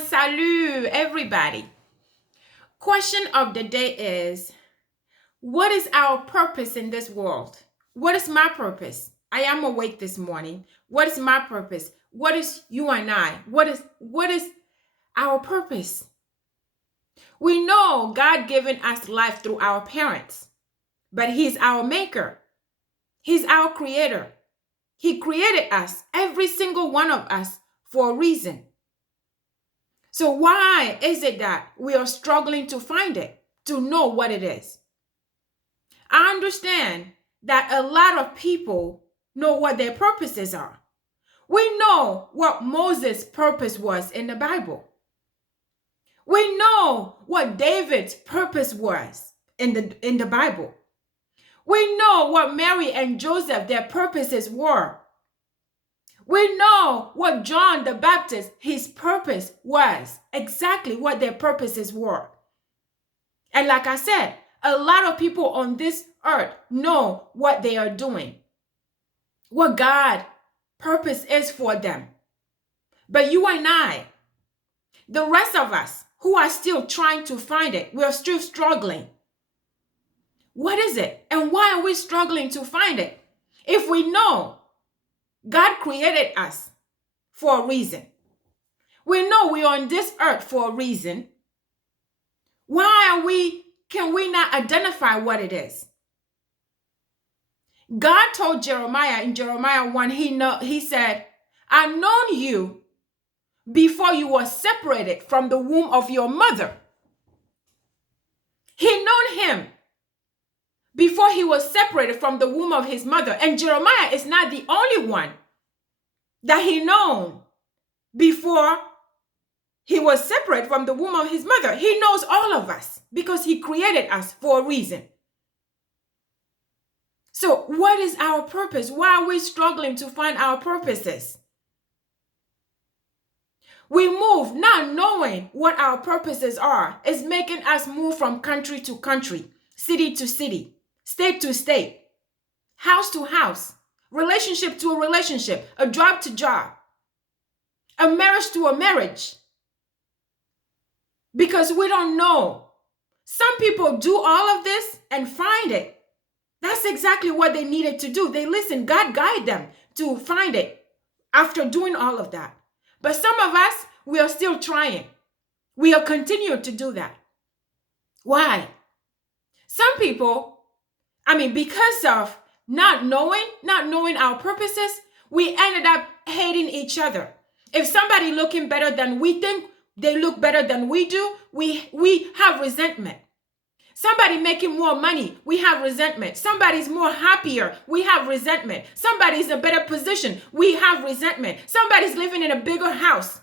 Salut, everybody. Question of the day is, what is our purpose in this world? What is my purpose? I am awake this morning. What is my purpose? What is you and I? What is our purpose? We know God given us life through our parents, but He's our maker. He's our creator. He created us, every single one of us, for a reason. So why is it that we are struggling to find it, to know what it is? I understand that a lot of people know what their purposes are. We know what Moses' purpose was in the Bible. We know what David's purpose was in the Bible. We know what Mary and Joseph, their purposes were. We know what John the Baptist, his purpose was, exactly what their purposes were. And like I said, a lot of people on this earth know what they are doing, what God's purpose is for them. But you and I, the rest of us who are still trying to find it, we are still struggling. What is it? And why are we struggling to find it? If we know God created us for a reason, we know we are on this earth for a reason, can we not identify what it is? God told Jeremiah in Jeremiah 1, he said, "I known you before you were separated from the womb of your mother." He known him before he was separated from the womb of his mother. And Jeremiah is not the only one that he known before he was separated from the womb of his mother. He knows all of us because he created us for a reason. So what is our purpose? Why are we struggling to find our purposes? We move not knowing what our purposes are. It's making us move from country to country, city to city, state to state, house to house, relationship to a relationship, a job to job, a marriage to a marriage. Because we don't know. Some people do all of this and find it. That's exactly what they needed to do. They listen, God guide them to find it after doing all of that. But some of us, we are still trying. We are continuing to do that. Why? Some people, because of not knowing our purposes, we ended up hating each other. If somebody looking better than we think they look better than we do, we have resentment. Somebody making more money, we have resentment. Somebody's more happier, we have resentment. Somebody's in a better position, we have resentment. Somebody's living in a bigger house,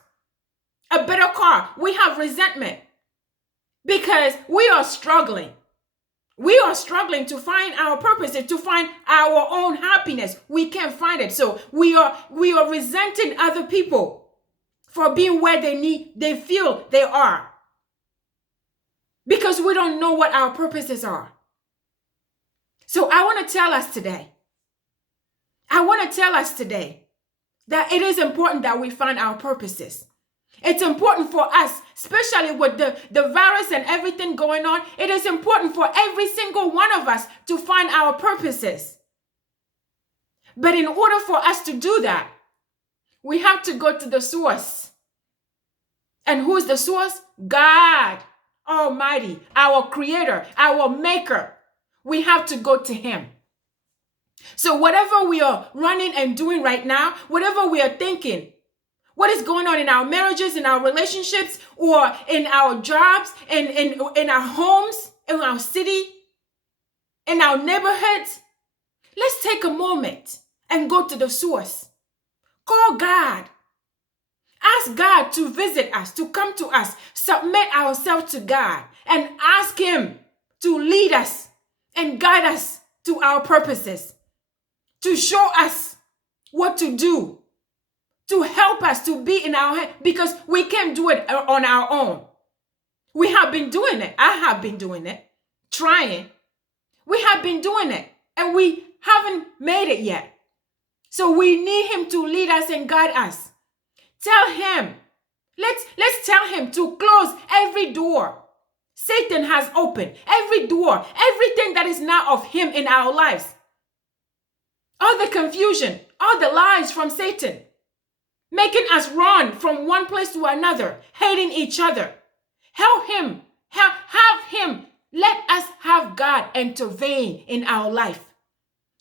a better car, we have resentment. Because we are struggling. We are struggling to find our purpose, to find our own happiness. We can't find it. So we are resenting other people for being where they feel they are. Because we don't know what our purposes are. So I want to tell us today that it is important that we find our purposes. It's important for us, especially with the virus and everything going on. It is important for every single one of us to find our purposes. But in order for us to do that, we have to go to the source. And who is the source? God Almighty, our creator, our maker. We have to go to him. So whatever we are running and doing right now, whatever we are thinking, what is going on in our marriages, in our relationships, or in our jobs, in our homes, in our city, in our neighborhoods, let's take a moment and go to the source. Call God. Ask God to visit us, to come to us, submit ourselves to God, and ask him to lead us and guide us to our purposes, to show us what to do, to help us to be in our hand, because we can't do it on our own. We have been doing it. I have been doing it, trying. We have been doing it, and we haven't made it yet. So we need him to lead us and guide us. Tell him Let's tell him to close every door Satan has opened, every door, everything that is not of him in our lives. All the confusion, all the lies from Satan, making us run from one place to another, hating each other. Help him, have him. Let us have God intervene in our life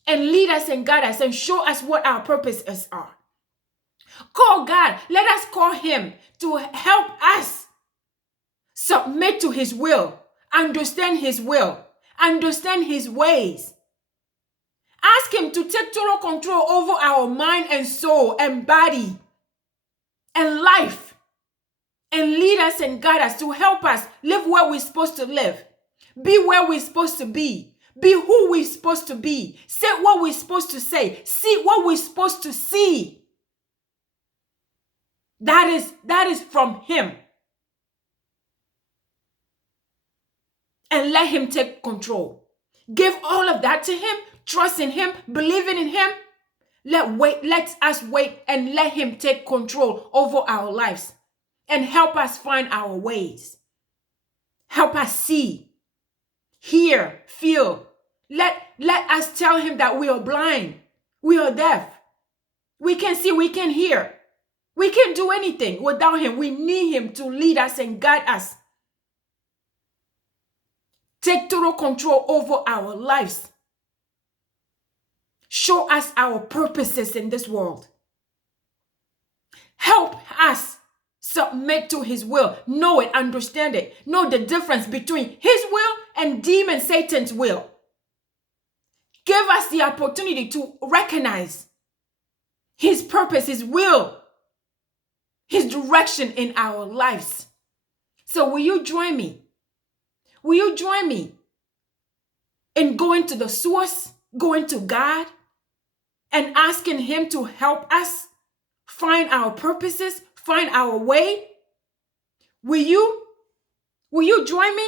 and lead us and guide us and show us what our purposes are. Call God. Let us call him to help us submit to his will, understand his ways. Ask him to take total control over our mind and soul and body and life and lead us and guide us to help us live where we're supposed to live, be where we're supposed to be who we're supposed to be, say what we're supposed to say, see what we're supposed to see. That is from him. And let him take control. Give all of that to him, trust in him, believing in him. Let us wait and let him take control over our lives and help us find our ways. Help us see, hear, feel. Let us tell him that we are blind, we are deaf. We can see, we can hear. We can't do anything without him. We need him to lead us and guide us. Take total control over our lives. Show us our purposes in this world. Help us submit to his will. Know it, understand it. Know the difference between his will and demon Satan's will. Give us the opportunity to recognize his purpose, his will, his direction in our lives. So will you join me? Will you join me in going to the source, going to God, and asking him to help us find our purposes, find our way? Will you join me?